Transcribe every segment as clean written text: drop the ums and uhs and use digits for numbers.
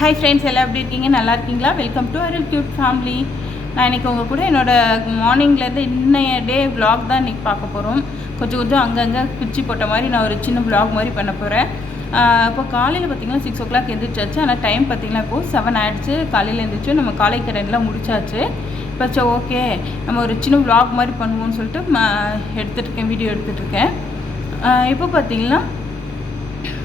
Hi friends, எல்லாரும் எப்படி இருக்கீங்க? நல்லா இருக்கீங்களா? Welcome to Arulcutefamily. நான் இன்னைக்கு உங்க கூட என்னோட மார்னிங்லேருந்து இன்னைய டே vlog தான் இன்னைக்கு பார்க்க போகிறோம். கொஞ்சம் அங்கங்கே பிச்சு போட்ட மாதிரி நான் ஒரு சின்ன vlog மாதிரி பண்ண போகிறேன். இப்போ காலையில் பார்த்தீங்கன்னா 6 o'clock எழுந்திரிச்சாச்சு. ஆனால் டைம் பார்த்தீங்கன்னா இப்போது 7 ஆகிடுச்சு. காலையில் எழுந்திரிச்சு நம்ம காலை கடன்லாம் முடிச்சாச்சு. இப்போ ஓகே நம்ம ஒரு சின்ன vlog மாதிரி பண்ணுவோம்னு சொல்லிட்டு வீடியோ எடுத்துகிட்ருக்கேன். இப்போ பார்த்தீங்கன்னா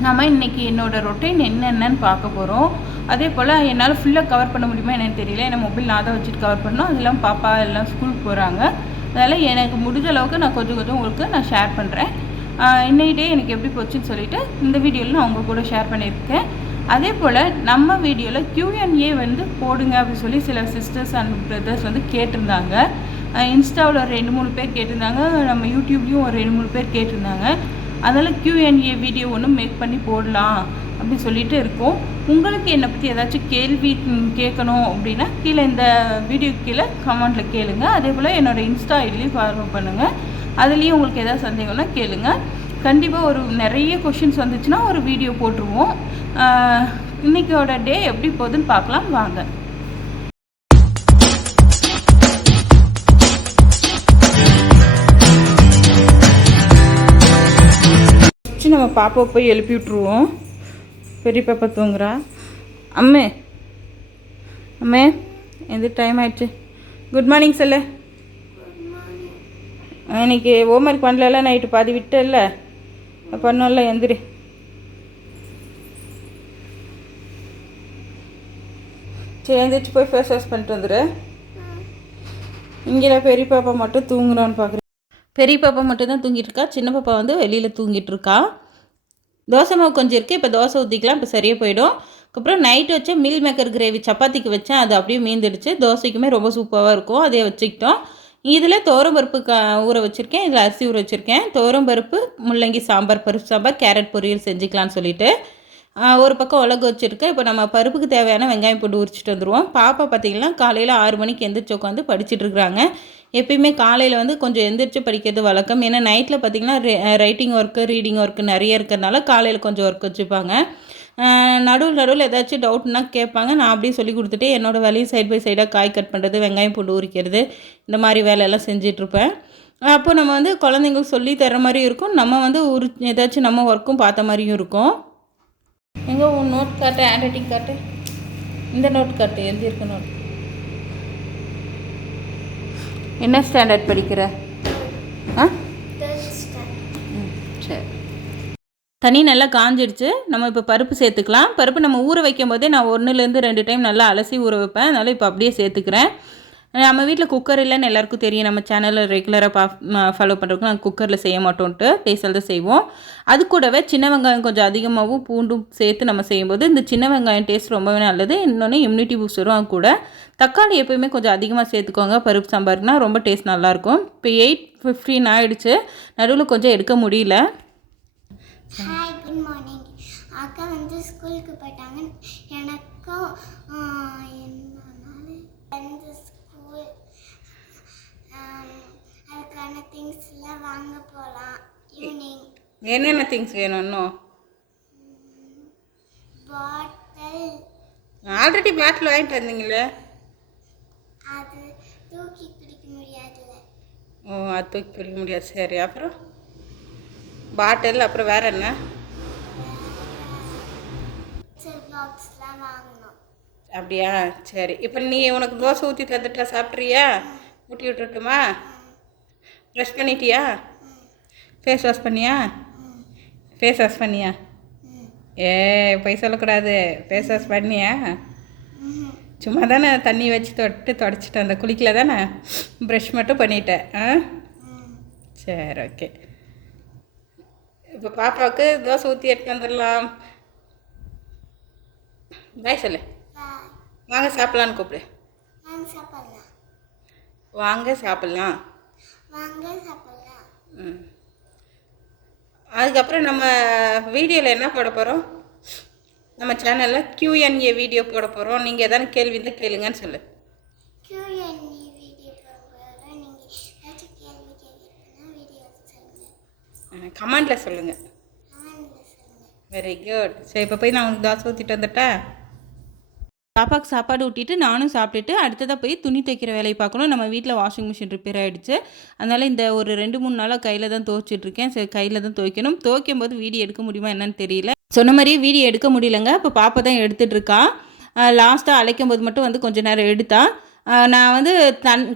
நம்ம இன்றைக்கி என்னோடய ரொட்டீன் என்னென்னு பார்க்க போகிறோம். அதே போல் என்னால் ஃபுல்லாக கவர் பண்ண முடியுமா என்னென்னு தெரியல. ஏன்னா மொபைல் நான் தான் வச்சுட்டு கவர் பண்ணோம். அதெல்லாம் பாப்பா எல்லாம் ஸ்கூலுக்கு போகிறாங்க. அதனால் எனக்கு முடிஞ்ச அளவுக்கு நான் கொஞ்சம் உங்களுக்கு நான் ஷேர் பண்ணுறேன். இன்னைக்கு டே எனக்கு எப்படி போச்சுன்னு சொல்லிவிட்டு இந்த வீடியோவில் நான் உங்கள் கூட ஷேர் பண்ணியிருக்கேன். அதே போல் நம்ம வீடியோவில் Q&A போடுங்க அப்படின்னு சொல்லி சில சிஸ்டர்ஸ் அண்ட் பிரதர்ஸ் கேட்டிருந்தாங்க. இன்ஸ்டாவில் ஒரு 2-3 பேர் கேட்டிருந்தாங்க. நம்ம யூடியூப்லேயும் ஒரு 2-3 பேர் கேட்டிருந்தாங்க. அதனால் Q&A வீடியோ ஒன்று மேக் பண்ணி போடலாம் அப்படின்னு சொல்லிட்டு இருக்கோம். உங்களுக்கு என்னை பற்றி ஏதாச்சும் கேள்வி கேட்கணும் அப்படின்னா கீழே இந்த வீடியோ கீழே கமெண்ட்டில் கேளுங்க. அதே போல் என்னோடய இன்ஸ்டா ஐடிலையும் ஃபாலோ பண்ணுங்கள். அதுலேயும் உங்களுக்கு ஏதாவது சந்தேகம்னா கேளுங்க. கண்டிப்பாக நிறைய கொஷின்ஸ் வந்துச்சுன்னா ஒரு வீடியோ போட்டுருவோம். இன்றைக்கோட டே எப்படி போகுதுன்னு பார்க்கலாம் வாங்க. நம்ம பாப்பா போய் எழுப்பி விட்ருவோம். பெரிய பாப்பா தூங்குறா. அம்மே எந்த டைம் ஆயிடுச்சு. குட் மார்னிங் சொல்லு. இன்னைக்கு ஹோம்ஒர்க் பண்ணல, நைட்டு பாதி விட்டல பண்ணல. எந்திரி. சரி எந்திரிச்சு போய் ஃபேஸ் வாஷ் பண்ணிட்டு வந்துடு. இங்கே பெரிய பாப்பா மட்டும் தூங்குறான்னு பார்க்குறேன். பெரிய பாப்பா மட்டும் தான் தூங்கிட்டு இருக்கா. சின்ன பாப்பா வெளியில் தூங்கிட்டு இருக்கா. தோசை மாவு கொஞ்சம் இருக்குது. இப்போ தோசை ஊற்றிக்கலாம். இப்போ சரியாக போயிடும். அதுக்கப்புறம் நைட்டு வச்ச மீல் மேக்கர் கிரேவி சப்பாத்திக்கு வச்சேன். அது அப்படியே மீந்துடுச்சு. தோசைக்குமே ரொம்ப சூப்பராக இருக்கும். அதே வச்சுக்கிட்டோம். இதில் துவரம்பருப்பு ஊற வச்சுருக்கேன். இதில் அரிசி ஊற வச்சுருக்கேன். துவரம்பருப்பு, முள்ளங்கி சாம்பார், பருப்பு சாம்பார், கேரட் பொரியல் செஞ்சுக்கலான்னு சொல்லிவிட்டு ஒரு பக்கம் உலக வச்சுருக்கேன். இப்போ நம்ம பருப்புக்கு தேவையான வெங்காயம் போட்டு உரிச்சிட்டு வந்துடுவோம். பாப்பா பார்த்திங்கன்னா காலையில் 6 மணிக்கு எந்திரிச்சு உட்காந்து படிச்சுட்ருக்குறாங்க. எப்பயுமே காலையில் கொஞ்சம் எந்திரிச்சு படிக்கிறது வழக்கம். ஏன்னா நைட்டில் பார்த்திங்கன்னா ரைட்டிங் ஒர்க்கு, ரீடிங் ஒர்க்கு நிறைய இருக்கிறதுனால காலையில் கொஞ்சம் ஒர்க் வச்சுப்பாங்க. நடுவில் ஏதாச்சும் டவுட்னா கேட்பாங்க. நான் அப்படியே சொல்லி கொடுத்துட்டு என்னோடய வேலையும் சைட் பை சைடாக காய் கட் பண்ணுறது, வெங்காயம் போட்டு உரிக்கிறது, இந்த மாதிரி வேலையெல்லாம் செஞ்சிட்ருப்பேன். அப்போ நம்ம குழந்தைங்களுக்கு சொல்லி தர மாதிரியும் இருக்கும். நம்ம ஏதாச்சும் நம்ம ஒர்க்கும் பார்த்த மாதிரியும் இருக்கும். எங்கே உன் நோட் காட்டு, ஹேண்ட் ரைட்டிங் காட்டு. இந்த நோட் காட்டு, எழுதி இருக்க நோட். என்ன ஸ்டாண்டர்ட் படிக்கிற? சரி. தண்ணி நல்லா காஞ்சிடுச்சு. நம்ம இப்போ பருப்பு சேர்த்துக்கலாம். பருப்பு நம்ம ஊற வைக்கும் போதே நான் 1-2 டைம் நல்லா அலசி ஊற வைப்பேன். அதனால் இப்போ அப்படியே சேர்த்துக்கிறேன். நம்ம வீட்டில் குக்கர் இல்லைன்னு எல்லாருக்கும் தெரியும். நம்ம சேனலில் ரெகுலராக ஃபாலோ பண்ணுறதுக்கு நாங்கள் குக்கரில் செய்ய மாட்டோன்ட்டு டேஸ்டில் தான் செய்வோம். அது கூடவே சின்ன வெங்காயம் கொஞ்சம் அதிகமாகவும் பூண்டும் சேர்த்து நம்ம செய்யும்போது இந்த சின்ன வெங்காயம் டேஸ்ட் ரொம்பவே நல்லது. இன்னொன்று இம்யூனிட்டி பூஸ்டரும் அது கூட. தக்காளி எப்போயுமே கொஞ்சம் அதிகமாக சேர்த்துக்கோங்க. பருப்பு சாம்பாருக்குனா ரொம்ப டேஸ்ட் நல்லாயிருக்கும். இப்போ 8:15 ஆகிடுச்சு. நடுவில் கொஞ்சம் எடுக்க முடியல. Hi, good morning. அக்கா ஸ்கூலுக்கு போயிட்டாங்க. எனக்கும் அதுக்கான திங்ஸ்லாம் வாங்க போகலாம் ஈவினிங். என்னென்ன திங்ஸ் வேணும்? இன்னும் பாட்டில். ஆல்ரெடி பாட்டில் வாங்கிட்டு வந்தீங்களே. அது தூக்கி பிடிக்க முடியாதுல்ல. அது தூக்கி பிடிக்க முடியாது. சரி, அப்புறம் பாட்டில், அப்புறம் வேறு என்ன? பாக்ஸ்லாம் வாங்கணும். அப்படியா? சரி. இப்போ நீ உனக்கு தோசை ஊற்றி தந்துட்டா சாப்பிட்றியா? ஊட்டி விட்டுட்டுமா? ப்ரெஷ் பண்ணிட்டியா? ஃபேஸ் வாஷ் பண்ணியா? போய் சொல்லக்கூடாது. ஃபேஸ் வாஷ் பண்ணியா? சும்மா தானே தண்ணி வச்சு தொடச்சிட்டேன். அந்த குளிக்கல தானே, ப்ரெஷ் மட்டும் பண்ணிட்டேன். சரி, ஓகே. இப்போ பாப்பாவுக்கு தோசை ஊற்றி எடுத்து வந்துடலாம். பாய் சொல்லு. வாங்க சாப்பிட்லான்னு கூப்பிடு. வாங்க சாப்பிட்லாம். அதுக்கப்புறம் நம்ம வீடியோவில் என்ன போட போகிறோம்? நம்ம சேனலில் Q&A வீடியோ போட போகிறோம். நீங்கள் எதாவது கேள்வி இருந்தால் கேளுங்கன்னு சொல்லு. கமெண்டில் சொல்லுங்கள். Very good. சரி, இப்போ போய் நான் உனக்கு தோசை ஊற்றிட்டு வந்துட்டேன். பாப்பாவுக்கு சாப்பாடு ஊட்டிட்டு நானும் சாப்பிட்டுட்டு அடுத்ததாக போய் துணி தைக்கிற வேலையை பார்க்கணும். நம்ம வீட்டில் வாஷிங் மிஷின் ரிப்பேர் ஆகிடுச்சு. அதனால் இந்த ஒரு 2-3 நாளாக கையில் தான் துவைச்சிட்ருக்கேன். சரி, கையில் தான் துவைக்கணும். துவைக்கும் போது வீடியோ எடுக்க முடியுமா என்னன்னு தெரியல. சொன்ன மாதிரியே வீடியோ எடுக்க முடியலங்க. இப்போ பாப்பா தான் எடுத்துகிட்ருக்கா. லாஸ்ட்டாக அழைக்கும் போது மட்டும் வந்து கொஞ்சம் நேரம் எடுத்தா. நான் வந்து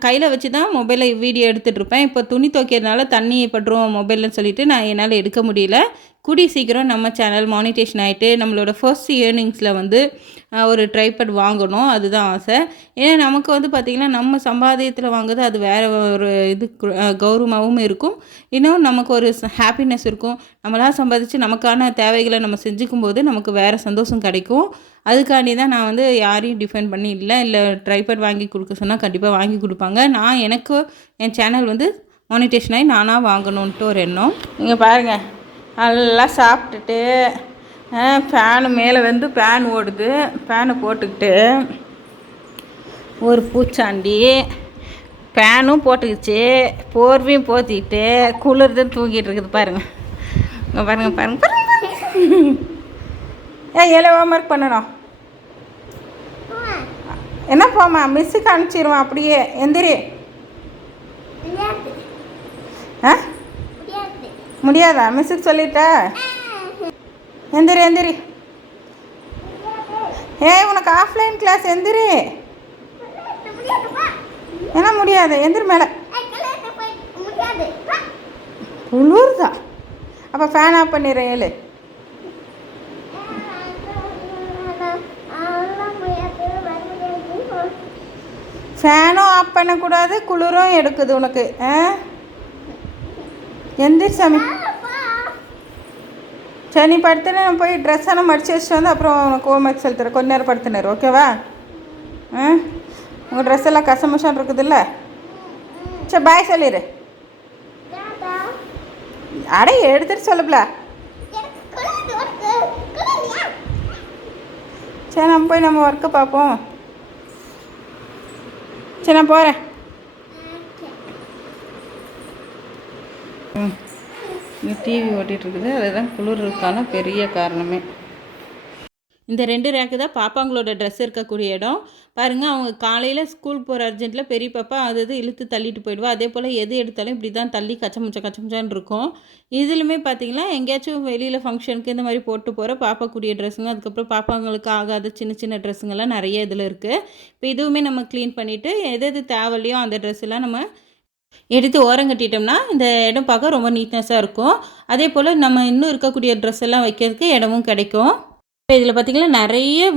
கையில் வச்சு தான் மொபைலில் வீடியோ எடுத்துகிட்ருப்பேன். இப்போ துணி துவைக்கிறதுனால தண்ணி பட்டுரும் மொபைல்னு சொல்லிவிட்டு நான் என்னால் எடுக்க முடியல. கூடிய சீக்கிரம் நம்ம சேனல் மானிட்டேஷன் ஆகிட்டு நம்மளோட ஃபர்ஸ்ட் ஏர்னிங்ஸில் வந்து ஒரு ட்ரைபேட் வாங்கணும், அதுதான் ஆசை. ஏன்னா நமக்கு வந்து பார்த்திங்கன்னா நம்ம சம்பாதியத்தில் வாங்குறது அது வேறு ஒரு இது கௌரவமாகவும் இருக்கும். இன்னும் நமக்கு ஒரு ஹாப்பினஸ் இருக்கும். நம்மளாக சம்பாதிச்சு நமக்கான தேவைகளை நம்ம செஞ்சுக்கும் போது நமக்கு வேறு சந்தோஷம் கிடைக்கும். அதுக்காண்டி தான் நான் வந்து யாரையும் டிஃபெண்ட் பண்ணி இல்லை ட்ரைபேட் வாங்கி கொடுக்க சொன்னால் கண்டிப்பாக வாங்கி கொடுப்பாங்க. நான் எனக்கு என் சேனல் வந்து மானிட்டேஷன் ஆகி நானாக வாங்கணுன்ட்டு ஒரு எண்ணம். இங்கே பாருங்கள், நல்லா சாப்பிட்டுட்டு ஃபேனு மேலே வந்து ஃபேன் ஓடுது. ஃபேனை போட்டுக்கிட்டு ஒரு பூச்சாண்டி ஃபேனும் போட்டுக்கிச்சு, போர்வையும் போத்திக்கிட்டு குளிர்துன்னு தூங்கிட்டு இருக்குது. பாருங்கள், இங்கே பாருங்கள் பாருங்கள் பாருங்கள். ஏன் ஹோம்ஒர்க் பண்ணணும் என்ன போமா, மிஸ்ஸுக்கு அனுப்பிச்சிடுவான் அப்படியே. எந்திரி. ஆ முடியாதா? மிஸ்ஸுக்கு சொல்லிட்டா? எந்திரி எந்திரி. உனக்கு ஆஃப்லைன் கிளாஸ். எந்திரி. என்ன முடியாது? எந்திரி மேலே. குளிர் தான். அப்போ ஃபேன் ஆஃப் பண்ணிடுறேன். ஏழு ஃபேனும் ஆஃப் பண்ணக்கூடாது, குளிரும் எடுக்குது உனக்கு. எந்திரி சாமி. சரி, நீ படுத்துன. நான் போய் ட்ரெஸ் எல்லாம் மடிச்சு வச்சுட்டு வந்து அப்புறம் உனக்கு ஹோம்ஒர்க் சொல்லி தரேன். கொஞ்ச நேரம் படுத்துனாரு, ஓகேவா? உங்கள் ட்ரெஸ் எல்லாம் கசமஷம் இருக்குதுல்ல. சரி, பாய் சொல்லிடு. அட எடுத்துட்டு சொல்லப்பல. சரி, நம்ம போய் நம்ம ஒர்க்கை பார்ப்போம். சரி, நான் போகிறேன். இங்கே டிவி ஓட்டிகிட்ருக்குது. அதுதான் குளிர்றதுக்கான பெரிய காரணமே. இந்த 2 ரேக்கு தான் பாப்பாங்களோட ட்ரெஸ் இருக்கக்கூடிய இடம். பாருங்கள், அவங்க காலையில் ஸ்கூல் போகிற அர்ஜென்ட்டில் பெரிய பாப்பா அது இழுத்து தள்ளிட்டு போயிடுவா. அதே போல் எது எடுத்தாலும் இப்படி தான் தள்ளி கச்சமுச்சான்னு இருக்கும். இதிலுமே பார்த்திங்கன்னா எங்கேயாச்சும் வெளியில் ஃபங்க்ஷனுக்கு இந்த மாதிரி போட்டு போகிற பாப்பாக்கூடிய ட்ரெஸ்ஸுங்க, அதுக்கப்புறம் பாப்பாங்களுக்கு ஆகாத சின்ன சின்ன ட்ரெஸ்ஸுங்கெல்லாம் நிறைய இதில் இருக்குது. இப்போ இதுவுமே நம்ம க்ளீன் பண்ணிவிட்டு எது தேவையில்லையோ அந்த ட்ரெஸ்ஸெல்லாம் நம்ம எடுத்து ஓரம் கட்டிட்டோம்னா இந்த இடம் பார்க்க ரொம்ப நீட்னஸாக இருக்கும். அதே போல் நம்ம இன்னும் இருக்கக்கூடிய ட்ரெஸ் எல்லாம் வைக்கிறதுக்கு இடமும் கிடைக்கும். இப்போ இதில் பார்த்திங்கன்னா நிறைய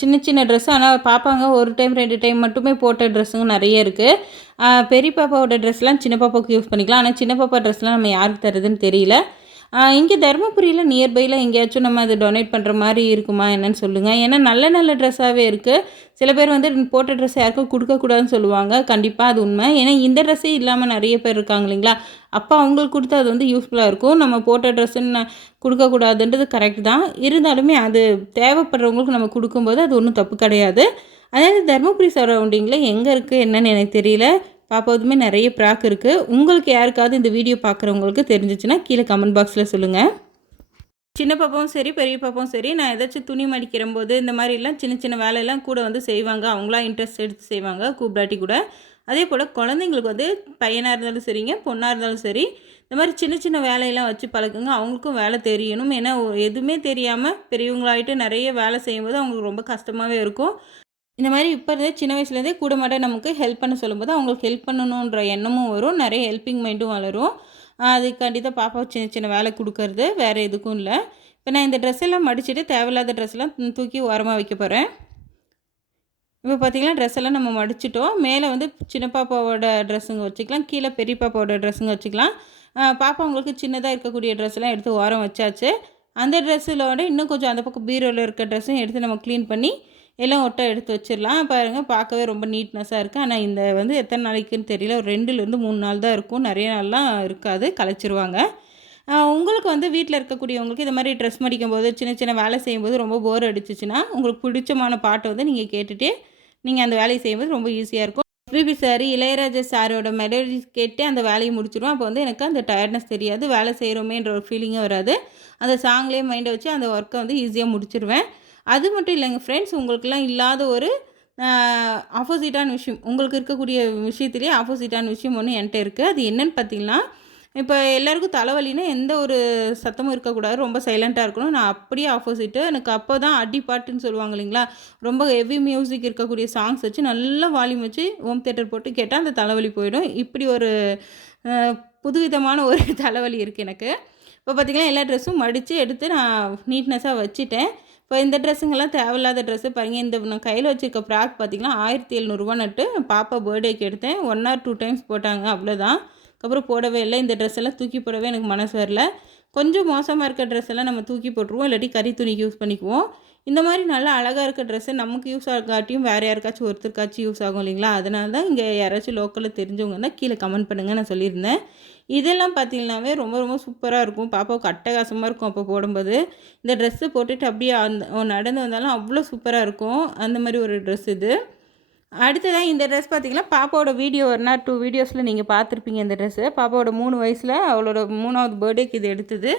சின்ன சின்ன ட்ரெஸ்ஸு, ஆனால் பாப்பாங்க ஒரு டைம் 2 டைம் மட்டுமே போட்ட ட்ரெஸ்ஸுங்க நிறைய இருக்குது. பெரிய பாப்பாவோட ட்ரெஸ்லாம் சின்ன பாப்பாவுக்கு யூஸ் பண்ணிக்கலாம். ஆனால் சின்ன பாப்பா ட்ரெஸ்லாம் நம்ம யாருக்கு தருதுன்னு தெரியல. இங்கே தருமபுரியில் நியர்பையில் எங்கேயாச்சும் நம்ம அதை டொனேட் பண்ணுற மாதிரி இருக்குமா என்னன்னு சொல்லுங்கள். ஏன்னா நல்ல நல்ல ட்ரெஸ்ஸாகவே இருக்குது. சில பேர் வந்து போட்ட ட்ரெஸ் யாருக்கும் கொடுக்கக்கூடாதுன்னு சொல்லுவாங்க. கண்டிப்பாக அது உண்மை. ஏன்னா இந்த ட்ரெஸ்ஸே இல்லாமல் நிறைய பேர் இருக்காங்க இல்லைங்களா? அப்போ அவங்களுக்கு கொடுத்தா அது வந்து யூஸ்ஃபுல்லாக இருக்கும். நம்ம போட்ட ட்ரெஸ்ஸுன்னு கொடுக்கக்கூடாதுன்றது கரெக்ட் தான். இருந்தாலுமே அது தேவைப்படுறவங்களுக்கு நம்ம கொடுக்கும்போது அது ஒன்றும் தப்பு கிடையாது. அதாவது தருமபுரி சரௌண்டிங்கில் எங்கே இருக்குது என்னன்னு எனக்கு தெரியல. பாப்பாவுதுமே நிறைய ப்ராக் இருக்குது. உங்களுக்கு யாருக்காவது இந்த வீடியோ பார்க்குறவங்களுக்கு தெரிஞ்சிச்சுன்னா கீழே கமெண்ட் பாக்ஸில் சொல்லுங்கள். சின்ன பாப்பாவும் சரி பெரிய பாப்பாவும் சரி, நான் ஏதாச்சும் துணி மடிக்கிற போது இந்த மாதிரிலாம் சின்ன சின்ன வேலையெல்லாம் கூட வந்து செய்வாங்க. அவங்களாம் இன்ட்ரெஸ்ட் எடுத்து செய்வாங்க கூப்பிடாட்டி கூட. அதே போல் குழந்தைங்களுக்கு வந்து பையனாக இருந்தாலும் சரிங்க, பொண்ணாக இருந்தாலும் சரி, இந்த மாதிரி சின்ன சின்ன வேலையெல்லாம் வச்சு பழக்குங்க. அவங்களுக்கும் வேலை தெரியணும். ஏன்னா எதுவுமே தெரியாமல் பெரியவங்களாகிட்டு நிறைய வேலை செய்யும்போது அவங்களுக்கு ரொம்ப கஷ்டமாகவே இருக்கும். இந்த மாதிரி இப்போ இருந்தே சின்ன வயசுலேருந்தே கூட மாட்ட நமக்கு ஹெல்ப் பண்ண சொல்லும்போது அவங்களுக்கு ஹெல்ப் பண்ணணுன்ற எண்ணமும் வரும். நிறைய ஹெல்ப்பிங் மைண்டும் வளரும். அதுக்காண்டி தான் பாப்பா சின்ன சின்ன வேலை கொடுக்கறது, வேறு எதுக்கும் இல்லை. இப்போ நான் இந்த ட்ரெஸ் எல்லாம் மடிச்சுட்டு தேவையில்லாத ட்ரெஸ்லாம் தூக்கி ஓரமாக வைக்க போகிறேன். இப்போ பார்த்திங்கன்னா ட்ரெஸ் எல்லாம் நம்ம மடிச்சிட்டோம். மேலே வந்து சின்ன பாப்பாவோட ட்ரெஸ்ஸுங்க வச்சுக்கலாம், கீழே பெரிய பாப்பாவோட ட்ரெஸ்ஸுங்க வச்சுக்கலாம். பாப்பா அவங்களுக்கு சின்னதாக இருக்கக்கூடிய ட்ரெஸ்லாம் எடுத்து ஓரம் வச்சாச்சு. அந்த ட்ரெஸ்ஸிலோட இன்னும் கொஞ்சம் அந்த பக்கம் பீரோவில் இருக்க ட்ரெஸ்ஸும் எடுத்து நம்ம க்ளீன் பண்ணி எல்லாம் ஒட்டை எடுத்து வச்சிடலாம். பாருங்கள், பார்க்கவே ரொம்ப நீட்னஸாக இருக்குது. ஆனால் இந்த வந்து எத்தனை நாளைக்குன்னு தெரியல. ஒரு 2-3 நாள் தான் இருக்கும். நிறைய நாள்லாம் இருக்காது, கலைச்சிருவாங்க. உங்களுக்கு வந்து வீட்டில் இருக்கக்கூடியவங்களுக்கு இந்த மாதிரி ட்ரெஸ் மடிக்கும்போது சின்ன சின்ன வேலை செய்யும்போது ரொம்ப போர் அடிச்சிச்சுன்னா உங்களுக்கு பிடிச்சமான பாட்டை வந்து நீங்கள் கேட்டுகிட்டே நீங்கள் அந்த வேலையை செய்யும்போது ரொம்ப ஈஸியாக இருக்கும். எஸ்பிபி சார், இளையராஜா சாரோட மெலடி கேட்டு அந்த வேலையை முடிச்சிடுவோம். அப்போ வந்து எனக்கு அந்த டயர்ட்னஸ் தெரியாது, வேலை செய்கிறோமேன்ற ஒரு ஃபீலிங்கே வராது. அந்த சாங்லேயே மைண்டை வச்சு அந்த ஒர்க்கை வந்து ஈஸியாக முடிச்சிடுவேன். அது மட்டும் இல்லைங்க ஃப்ரெண்ட்ஸ், உங்களுக்கெல்லாம் இல்லாத ஒரு ஆப்போசிட்டான விஷயம், உங்களுக்கு இருக்கக்கூடிய விஷயத்துலேயே ஆப்போசிட்டான விஷயம் ஒன்று என்கிட்ட இருக்குது. அது என்னன்னு பார்த்தீங்கன்னா, இப்போ எல்லாருக்கும் தலைவலின்னா எந்த ஒரு சத்தமும் இருக்கக்கூடாது, ரொம்ப சைலண்ட்டாக இருக்கணும். நான் அப்படியே ஆப்போசிட்டு. எனக்கு அப்போ தான் அடிப்பாட்டுன்னு சொல்லுவாங்க இல்லைங்களா, ரொம்ப ஹெவி மியூசிக் இருக்கக்கூடிய சாங்ஸ் வச்சு நல்லா வால்யூம் வச்சு ஹோம் தியேட்டர் போட்டு கேட்டால் அந்த தலைவலி போயிடும். இப்படி ஒரு புதுவிதமான ஒரு தலைவலி இருக்குது எனக்கு. இப்போ பார்த்திங்கன்னா எல்லா ட்ரெஸ்ஸும் மடித்து எடுத்து நான் நீட்னஸாக வச்சுட்டேன். இப்போ இந்த ட்ரெஸ்ஸுங்கெல்லாம் தேவையில்லாத ட்ரெஸ்ஸு பாருங்கள். இந்த நான் கையில் வச்சுருக்க ஃப்ராக் பார்த்திங்கன்னா 1700 நட்டு பாப்பா பர்த்டேக்கு எடுத்தேன். 1 ஆர் 2 டைம்ஸ் போட்டாங்க, அவ்வளோதான். அதுக்கப்புறம் போடவே இல்லை. இந்த ட்ரெஸ் எல்லாம் தூக்கி போடவே எனக்கு மனசு வரல. கொஞ்சம் மோசமாக இருக்க ட்ரெஸ் எல்லாம் நம்ம தூக்கி போட்டுருவோம், இல்லாட்டி கறி துணிக்கு யூஸ் பண்ணிக்குவோம். இந்த மாதிரி நல்லா அழகாக இருக்க ட்ரெஸ்ஸு நமக்கு யூஸ் ஆகாட்டியும் வேறு யாருக்காச்சும் ஒருத்தருக்காச்சும் யூஸ் ஆகும் இல்லைங்களா, அதனால தான் இங்கே யாராச்சும் லோக்கலில் தெரிஞ்சவங்க தான் கீழே கமெண்ட் பண்ணுங்கள், நான் சொல்லியிருந்தேன். இதெல்லாம் பார்த்திங்கனாவே ரொம்ப ரொம்ப சூப்பராக இருக்கும், பாப்பாவுக்கு அட்டகாசமாக இருக்கும். அப்போ போடும்போது இந்த ட்ரெஸ்ஸு போட்டுட்டு அப்படியே நடந்து வந்தாலும் அவ்வளோ சூப்பராக இருக்கும். அந்த மாதிரி ஒரு ட்ரெஸ் இது. அடுத்ததான் இந்த ட்ரெஸ் பார்த்திங்கன்னா பாப்பாவோட வீடியோ 1 ஆர் 2 வீடியோஸில் நீங்கள் பார்த்துருப்பீங்க. இந்த ட்ரெஸ்ஸு பாப்பாவோட 3 வயசில் அவளோட 3வது பர்த்டேக்கு இது எடுத்தது.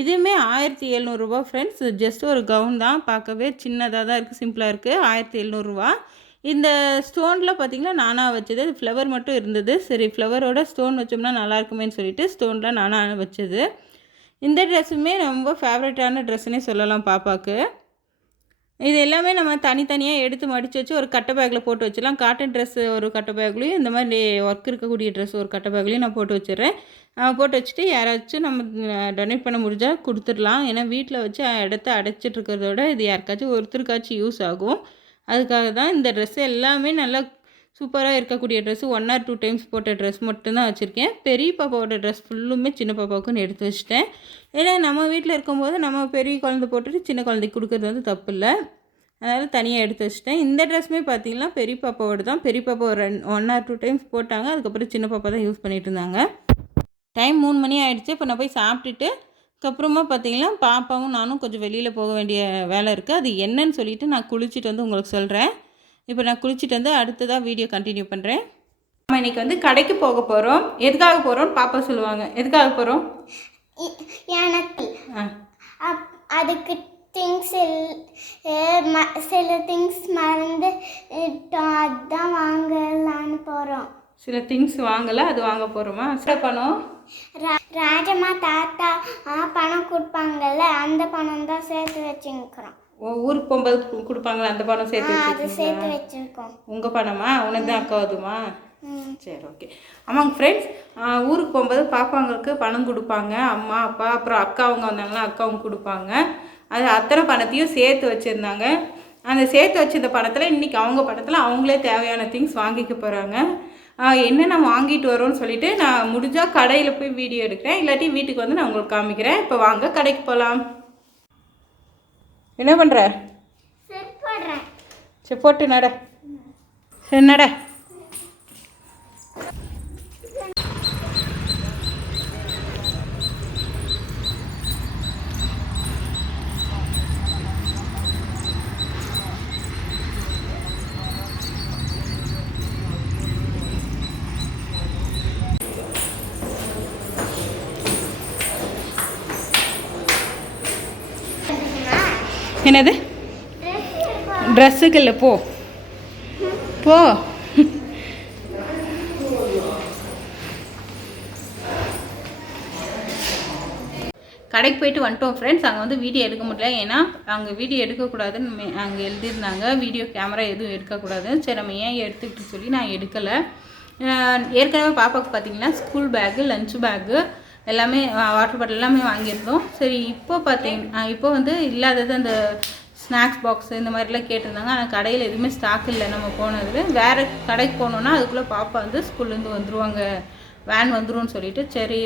இதுவுமே 1700 ஃப்ரெண்ட்ஸ். ஜஸ்ட் ஒரு கவுன் தான், பார்க்கவே சின்னதாக தான் இருக்குது, சிம்பிளாக இருக்குது. 1700. இந்த ஸ்டோனில் பார்த்திங்கன்னா நானாக வச்சது. ஃப்ளவர் மட்டும் இருந்தது. சரி, ஃப்ளவரோட ஸ்டோன் வச்சோம்னா நல்லாயிருக்குமேன்னு சொல்லிட்டு ஸ்டோன்லாம் நானாக வச்சது. இந்த ட்ரெஸ்ஸுமே ரொம்ப ஃபேவரட்டான ட்ரெஸ்ஸுன்னே சொல்லலாம் பாப்பாவுக்கு. இது எல்லாமே நம்ம தனித்தனியாக எடுத்து மடித்து வச்சு ஒரு கட்டை பேக்கில் போட்டு வச்சிடலாம். காட்டன் ட்ரெஸ்ஸு ஒரு கட்டை பேக்லேயும், இந்த மாதிரி ஒர்க் இருக்கக்கூடிய ட்ரெஸ் ஒரு கட்டை பேக்லேயும் நான் போட்டு வச்சிடுறேன். போட்டு வச்சுட்டு யாராச்சும் நம்ம டொனேட் பண்ண முடிஞ்சால் கொடுத்துடலாம். ஏன்னா வீட்டில் வச்சு இடத்த அடைச்சிட்டு இருக்கிறதோட இது யாருக்காச்சும் ஒருத்தருக்காச்சும் யூஸ் ஆகும். அதுக்காக தான் இந்த ட்ரெஸ்ஸு எல்லாமே நல்லா சூப்பராக இருக்கக்கூடிய ட்ரெஸ்ஸு 1 ஆர் 2 டைம்ஸ் போட்ட ட்ரெஸ் மட்டும்தான் வச்சுருக்கேன். பெரிய பாப்பாவோட ட்ரெஸ் ஃபுல்லுமே சின்ன பாப்பாவுக்குன்னு எடுத்து வச்சுட்டேன். ஏன்னா நம்ம வீட்டில் இருக்கும்போது நம்ம பெரிய குழந்தை போட்டுட்டு சின்ன குழந்தைக்கு கொடுக்குறது வந்து தப்பு இல்லை, அதனால் தனியாக எடுத்து வச்சுட்டேன். இந்த ட்ரெஸ்ஸுமே பார்த்திங்கன்னா பெரிய பாப்பாவோட தான். பெரிய பாப்பா ஒரு 1 ஆர் 2 டைம்ஸ் போட்டாங்க. அதுக்கப்புறம் சின்ன பாப்பா தான் யூஸ் பண்ணிகிட்டு இருந்தாங்க. டைம் 3 மணி ஆகிடுச்சு. இப்போ நான் போய் சாப்பிட்டுட்டு அதுக்கப்புறமா பார்த்திங்கன்னா பாப்பாவும் நானும் கொஞ்சம் வெளியில் போக வேண்டிய வேலை இருக்குது. அது என்னன்னு சொல்லிவிட்டு நான் குளிச்சுட்டு வந்து உங்களுக்கு சொல்கிறேன். இப்போ நான் குளிச்சுட்டு வந்து அடுத்ததாக வீடியோ கண்டினியூ பண்ணுறேன். நம்ம இன்றைக்கி வந்து கடைக்கு போக போகிறோம். எதுக்காக போகிறோம்னு பாப்பா சொல்லுவாங்க. எதுக்காக போகிறோம்? எனக்கு அதுக்கு திங்ஸ் சில திங்ஸ் மறந்து அதுதான் வாங்கலான்னு போகிறோம். சில திங்ஸ் வாங்கலை, அது வாங்க போகிறோமா? சில பணம் ராஜம்மா தாத்தா பணம் கொடுப்பாங்கல்ல, அந்த பணம் தான் சேர்த்து வச்சுக்கிறோம். ஊருக்கு போகும்போது கொடுப்பாங்களா, அந்த பணம் சேர்த்து வச்சுருக்கோம். உங்கள் பணமா? உனக்கு தான் அக்காவதுமா? சரி, ஓகே. ஆமாங்க ஃப்ரெண்ட்ஸ், ஊருக்கு போகும்போது பாப்பாங்களுக்கு பணம் கொடுப்பாங்க. அம்மா அப்பா அப்புறம் அக்கா அவங்க வந்தாங்கன்னா அக்கா அவங்க கொடுப்பாங்க. அது அத்தனை பணத்தையும் சேர்த்து வச்சுருந்தாங்க. அந்த சேர்த்து வச்சிருந்த பணத்தில் இன்றைக்கி அவங்க பணத்தில் அவங்களே தேவையான திங்ஸ் வாங்கிக்க போகிறாங்க. என்னென்ன வாங்கிட்டு வரோன்னு சொல்லிவிட்டு நான் முடிஞ்சால் கடையில் போய் வீடியோ எடுக்கிறேன், இல்லாட்டி வீட்டுக்கு வந்து நான் உங்களுக்கு காமிக்கிறேன். இப்போ வாங்க கடைக்கு போகலாம். என்ன பண்ணுற? சரி, போட்டு நட. சரி, நட. என்னது? ட்ரெஸ்ஸுக்கு இல்லை, போ போ. கடைக்கு போயிட்டு வந்துட்டோம் ஃப்ரெண்ட்ஸ். அங்கே வந்து வீடியோ எடுக்க முடியல, ஏன்னா அங்கே வீடியோ எடுக்கக்கூடாதுன்னு அங்கே எழுதியிருந்தாங்க. வீடியோ கேமரா எதுவும் எடுக்கக்கூடாது. சரி, நம்ம ஏன் எடுத்துக்கிட்டு சொல்லி நான் எடுக்கலை. ஏற்கனவே பாப்பாவுக்கு பார்த்திங்கன்னா ஸ்கூல் பேக்கு, லஞ்ச் பேக்கு எல்லாமே, வாட்டர் பாட்டில் எல்லாமே வாங்கியிருந்தோம். சரி, இப்போ வந்து இல்லாதது அந்த ஸ்நாக்ஸ் பாக்ஸு இந்த மாதிரிலாம் கேட்டிருந்தாங்க. ஆனால் கடையில் எதுவுமே ஸ்டாக் இல்லை. நம்ம போனது வேறு கடைக்கு போனோன்னா அதுக்குள்ளே பாப்பா வந்து ஸ்கூல்லேருந்து வந்துடுவாங்க, வேன் வந்துடும் சொல்லிவிட்டு சரி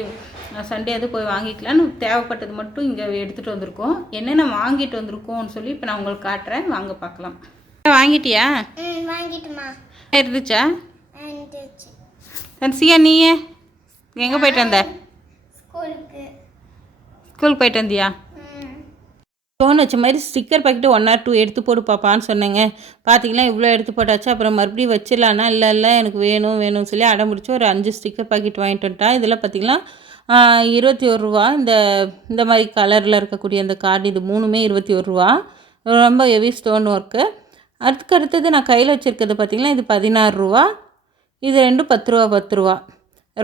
சண்டே அது போய் வாங்கிக்கலான்னு தேவைப்பட்டது மட்டும் இங்கே எடுத்துகிட்டு வந்திருக்கோம். என்னென்ன வாங்கிட்டு வந்திருக்கோம்னு சொல்லி இப்போ நான் உங்களுக்கு காட்டுறேன், வாங்க பார்க்கலாம். வாங்கிட்டியா? வாங்கிட்டுமா. இருந்துச்சா? தன்சியா, நீயே எங்கே போயிட்டு வந்த? ஸ்கூலுக்கு போயிட்டு வந்தியா? ஸ்டோன் வச்ச மாதிரி ஸ்டிக்கர் பாக்கெட்டு 1 ஆர் 2 எடுத்து போட்டு பாப்பான்னு சொன்னேங்க. பார்த்தீங்களா, இவ்வளோ எடுத்து போட்டாச்சு. அப்புறம் மறுபடியும் வச்சிடலான்னா இல்லை எனக்கு வேணும்னு சொல்லி அடம் பிடிச்சி ஒரு 5 ஸ்டிக்கர் பாக்கெட் வாங்கிட்டு வந்துட்டா. இதில் பார்த்திங்கன்னா 21 ரூபா. இந்த மாதிரி கலரில் இருக்கக்கூடிய அந்த கார்டு, இது 3மே 21 ரூபா. ரொம்ப ஹெவி ஸ்டோன் ஒர்க்கு. அதுக்கு அடுத்தது நான் கையில் வச்சுருக்கிறது பார்த்திங்கன்னா இது 16 ரூபா. இது ரெண்டும் 10 ரூபா 10 ரூபா.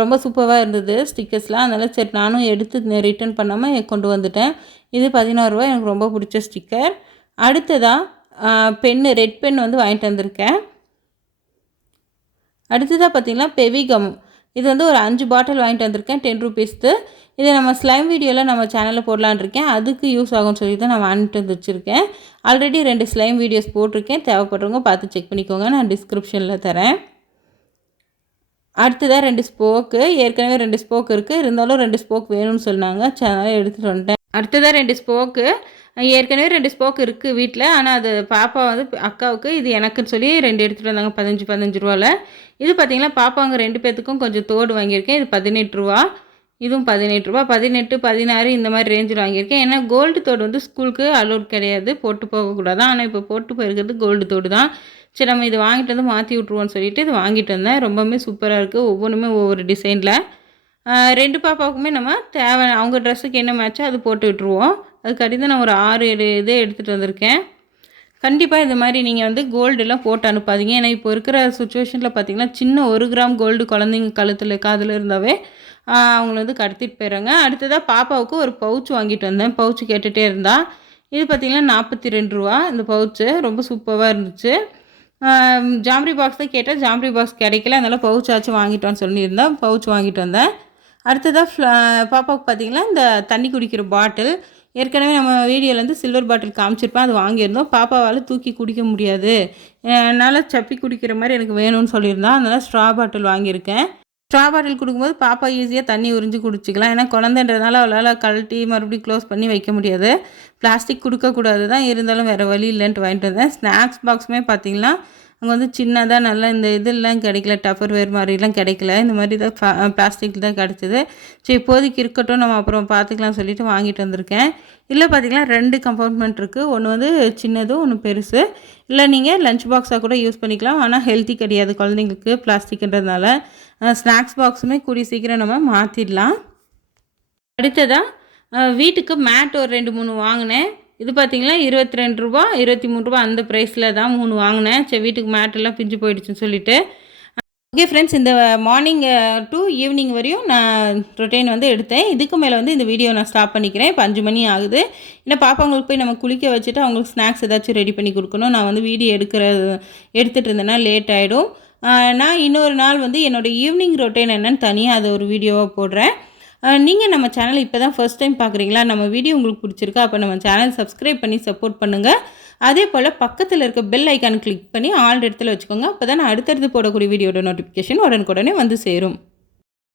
ரொம்ப சூப்பராக இருந்தது ஸ்டிக்கர்ஸ்லாம். அதனால் சரி நானும் எடுத்து ரிட்டர்ன் பண்ணாமல் கொண்டு வந்துட்டேன். இது 16 ரூபா. எனக்கு ரொம்ப பிடிச்ச ஸ்டிக்கர். அடுத்ததாக பென்னு ரெட் பென் வந்து வாங்கிட்டு வந்திருக்கேன். அடுத்ததாக பார்த்திங்கன்னா பெவிகம். இது வந்து ஒரு 5 பாட்டில் வாங்கிட்டு வந்திருக்கேன் 10 ருபீஸ்க்கு. இதை நம்ம ஸ்லைம் வீடியோவில் நம்ம சேனலில் போடலான்னு இருக்கேன். அதுக்கு யூஸ் ஆகும்னு சொல்லி தான் நான் வாங்கிட்டு வந்து வச்சுருக்கேன். ஆல்ரெடி 2 ஸ்லைம் வீடியோஸ் போட்டிருக்கேன். தேவைப்படுறவங்க பார்த்து செக் பண்ணிக்கோங்க. நான் டிஸ்கிரிப்ஷனில் தரேன். அடுத்ததாக 2 ஸ்போக்கு. ஏற்கனவே 2 ஸ்போக் இருக்குது. இருந்தாலும் 2 ஸ்போக் வேணும்னு சொன்னாங்க. அதனால் எடுத்துகிட்டு வந்துட்டேன். அடுத்ததாக 2 ஸ்போக்கு. ஏற்கனவே 2 ஸ்போக் இருக்குது வீட்டில். ஆனால் அது பாப்பா வந்து அக்காவுக்கு, இது எனக்குன்னு சொல்லி 2 எடுத்துகிட்டு வந்தாங்க 15 ரூபாவில். இது பார்த்திங்கன்னா பாப்பாங்க 2 பேர்த்துக்கும் கொஞ்சம் தோடு வாங்கியிருக்கேன். இது 18 ரூபா. இதுவும் 18 ரூபா. 18 16 இந்த மாதிரி ரேஞ்சில் வாங்கியிருக்கேன். ஏன்னா கோல்டு தோடு வந்து ஸ்கூலுக்கு அலோட் கிடையாது, போட்டு போகக்கூடாது. ஆனால் இப்போ போட்டு போயிருக்கிறது கோல்டு தோடு தான். சரி நம்ம இது வாங்கிட்டு வந்து மாற்றி விட்ருவோன்னு சொல்லிட்டு இது வாங்கிட்டு வந்தேன். ரொம்பவுமே சூப்பராக இருக்குது. ஒவ்வொன்றுமே ஒவ்வொரு டிசைனில். 2 பாப்பாவுக்குமே நம்ம தேவை அவங்க ட்ரெஸ்ஸுக்கு என்ன மேட்சோ அது போட்டு விட்ருவோம். அதுக்காட்டி தான் நான் ஒரு 6 7 இதே எடுத்துகிட்டு வந்திருக்கேன். கண்டிப்பாக இந்த மாதிரி நீங்கள் வந்து கோல்டெல்லாம் போட்டு அனுப்பாதீங்க. ஏன்னா இப்போ இருக்கிற சுச்சுவேஷனில் பார்த்திங்கன்னா சின்ன 1 கிராம் கோல்டு குழந்தைங்க கழுத்தில் காதில் இருந்தாவே அவங்கள வந்து கடத்திட்டு போயிடுறாங்க. அடுத்ததாக பாப்பாவுக்கு ஒரு பவுச் வாங்கிட்டு வந்தேன். பவுச்சு கேட்டுகிட்டே இருந்தா. இது பார்த்திங்கன்னா 42 ரூபா. இந்த பவுச்சு ரொம்ப சூப்பராக இருந்துச்சு. ஜாம்ரி பாக்ஸ் தான் கேட்டேன். ஜாம்ரி பாக்ஸ் கிடைக்கல. அதனால் பவுச்சாச்சும் வாங்கிட்டோன்னு சொல்லியிருந்தேன். பவுச் வாங்கிட்டு வந்தேன். அடுத்ததாக பாப்பாவுக்கு பார்த்திங்கன்னா இந்த தண்ணி குடிக்கிற பாட்டில். ஏற்கனவே நம்ம வீடியோவில் சில்வர் பாட்டில் காமிச்சிருப்பேன். அது வாங்கியிருந்தோம். பாப்பாவால் தூக்கி குடிக்க முடியாது, என்னால் சப்பி குடிக்கிற மாதிரி எனக்கு வேணும்னு சொல்லியிருந்தான். அதனால் ஸ்ட்ரா பாட்டில் வாங்கியிருக்கேன். ஸ்ட்ரா பாட்டில் கொடுக்கும்போது பாப்பா ஈஸியாக தண்ணி உறிஞ்சி குடிச்சிக்கலாம். ஏன்னா குழந்தைன்றதுனால அவளால் கழட்டி மறுபடியும் க்ளோஸ் பண்ணி வைக்க முடியாது. பிளாஸ்டிக் கொடுக்கக்கூடாது தான், இருந்தாலும் வேறு வழி இல்லைன்ட்டு வாங்கிட்டு வந்தேன். ஸ்நாக்ஸ் பாக்ஸுமே பார்த்திங்கன்னா அங்கே வந்து சின்னதாக நல்லா இந்த இதெல்லாம் கிடைக்கல, டப்பர்வேர் மாதிரிலாம் கிடைக்கல. இந்த மாதிரி தான் பிளாஸ்டிக் தான் கிடச்சிது. சரி இப்போதைக்கு இருக்கட்டும், நம்ம அப்புறம் பார்த்துக்கலாம்னு சொல்லிட்டு வாங்கிட்டு வந்திருக்கேன். இல்லை பார்த்திங்கன்னா 2 கம்பார்ட்மெண்ட் இருக்குது. ஒன்று வந்து சின்னது, ஒன்று பெருசு. இல்லை நீங்கள் லஞ்ச் பாக்ஸாக கூட யூஸ் பண்ணிக்கலாம். ஆனால் ஹெல்த்தி கிடையாது குழந்தைங்களுக்கு பிளாஸ்டிக்ன்றதுனால. ஸ்நாக்ஸ் பாக்ஸுமே கூடிய சீக்கிரம் நம்ம மாற்றிடலாம். அடுத்ததாக வீட்டுக்கு மேட் ஒரு 2 3 வாங்கினேன். இது பார்த்திங்கன்னா 22 ரூபா 23 ரூபா அந்த ப்ரைஸில் தான் 3 வாங்கினேன். சரி வீட்டுக்கு மேட்டெல்லாம் பிஞ்சு போயிடுச்சுன்னு சொல்லிட்டு. ஓகே ஃப்ரெண்ட்ஸ், இந்த மார்னிங் டு ஈவினிங் வரையும் நான் ரொட்டீன் வந்து எடுத்தேன். இதுக்கு மேலே வந்து இந்த வீடியோ நான் ஸ்டாப் பண்ணிக்கிறேன். இப்போ 5 மணி ஆகுது. ஏன்னா பாப்பாங்களுக்கு போய் நம்ம குளிக்க வச்சுட்டு அவங்களுக்கு ஸ்நாக்ஸ் ஏதாச்சும் ரெடி பண்ணி கொடுக்கணும். நான் வந்து வீடியோ எடுத்துகிட்டு இருந்தேன்னா லேட் ஆகிடும். நான் இன்னொரு நாள் வந்து என்னோடய ஈவினிங் ரொட்டீன் என்னன்னு தனியாக அதை ஒரு வீடியோவாக போடுறேன். நீங்கள் நம்ம சேனல் இப்போ தான் ஃபர்ஸ்ட் டைம் பார்க்குறீங்களா? நம்ம வீடியோ உங்களுக்கு பிடிச்சிருக்கா? அப்போ நம்ம சேனல் சப்ஸ்கிரைப் பண்ணி சப்போர்ட் பண்ணுங்கள். அதே போல் பக்கத்தில் இருக்க பெல் ஐக்கான் கிளிக் பண்ணி ஆல் இடத்துல வச்சுக்கோங்க. அப்போ தான் நான் அடுத்தடுத்து போடக்கூடிய வீடியோட நோட்டிஃபிகேஷன் உடனுக்குடனே வந்து சேரும்.